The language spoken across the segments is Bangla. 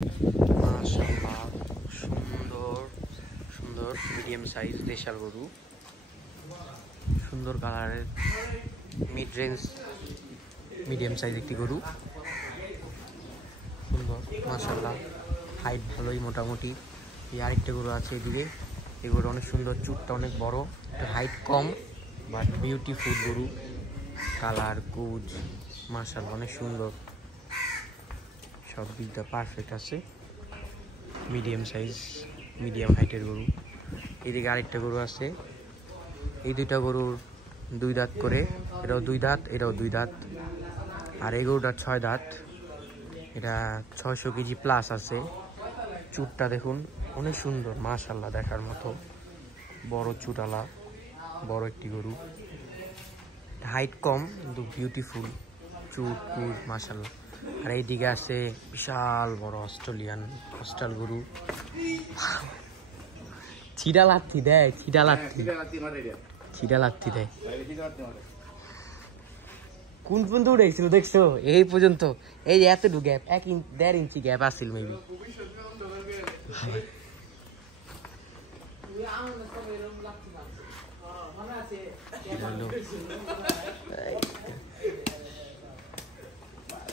মাশাআল্লাহ, সুন্দর সুন্দর মিডিয়াম সাইজ দেশাল গরু, সুন্দর কালারের মিড রেঞ্জ মিডিয়াম সাইজ একটি গরু। সুন্দর মাশাআল্লাহ, হাইট ভালোই মোটামুটি। এই আরেকটা গরু আছে এদিকে, এই গরু অনেক সুন্দর, চুটটা অনেক বড়, হাইট কম বাট বিউটিফুল গরু, কালার কুজ মাশাআল্লাহ অনেক সুন্দর, সব দিকটা পারফেক্ট আছে। মিডিয়াম সাইজ মিডিয়াম হাইটের গরু। এদিকে আরেকটা গরু আছে, এই দুইটা গরুর 2 দাঁত করে, এটাও 2 দাঁত এটাও 2 দাঁত, আর এই গরুটার 6 দাঁত। এটা 600 কেজি প্লাস আছে। চুটটা দেখুন অনেক সুন্দর মাশাআল্লাহ, দেখার মতো বড় চুটালা, বড় একটি গরু, হাইট কম কিন্তু বিউটিফুল চুট কুট মাশাআল্লাহ। আর এইদিকে আছে বিশাল বড় অস্ট্রেলিয়ান অস্ট্রাল গরু, ছিটা লাথি দেয়, ছিটা লাথি দেয়। কোন পর্যন্ত উঠেছিল দেখছো? এই পর্যন্ত, এই যে এতটুকু গ্যাপ, 1.5 ইঞ্চি গ্যাপ আসছিল মেবি।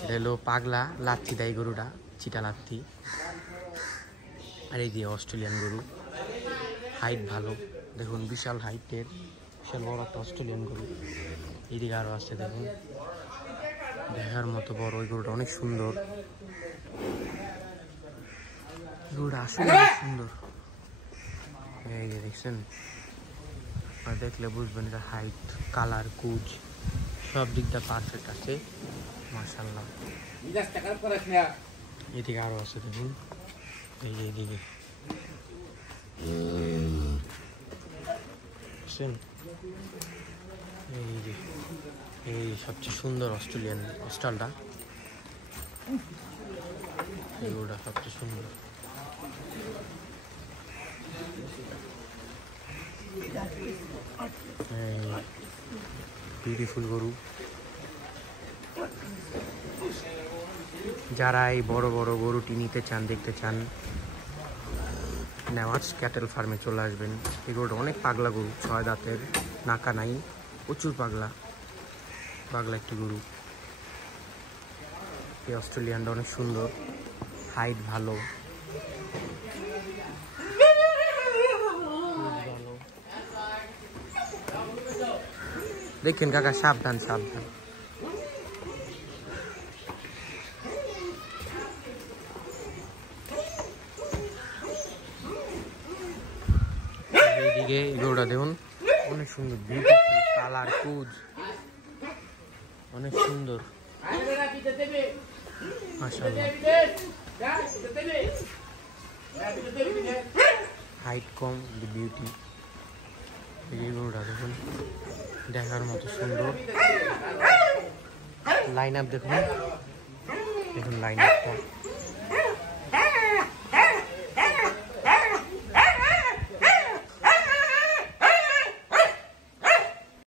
এটা হলো পাগলা লাথি দেয় গরুটা, চিটা লাথি। আর এই দিয়ে অস্ট্রেলিয়ান গরু, হাইট ভালো দেখুন, বিশাল হাইটের বিশাল বড় একটা অস্ট্রেলিয়ান গরু। এদিকে আরো আছে দেখুন, দেখার মতো বড়। ওই গরুটা অনেক সুন্দর, গরুটা আসলে অনেক সুন্দর। এই যে দেখছেন, আর দেখলে বুঝবেন এটা হাইট কালার কুচ সব দিকটা পারফেক্ট আছে মাশাআল্লাহ। এদিকে আরো আছে দেখুন, এই যে এইদিকে এই যে এই সবচেয়ে সুন্দর অস্ট্রেলিয়ান অস্ট্রালটা, এগুলোটা সবচেয়ে সুন্দর। বিউটিফুল গরু। যারা এই বড় বড় গরুটি নিতে চান, দেখতে চান, নেওয়াজ ক্যাটেল ফার্মে চলে আসবেন। এই গরুটা অনেক পাগলা গরু, 6 দাঁতের, নাকা নাই, প্রচুর পাগলা, পাগলা একটি গরু। এই অস্ট্রেলিয়ানটা অনেক সুন্দর, হাইট ভালো, দেখেন কাকা, সাবধান সাবধান। এইদিকে গরুটা দেখুন অনেক সুন্দর, বিউটিফুল কালার কুজ অনেক সুন্দর মাশাআল্লাহ, হাইট কম বিউটি। এই গরুটা দেখুন দেখার মতো সুন্দর, লাইন আপ দেখুন, দেখুন লাইন আপটা।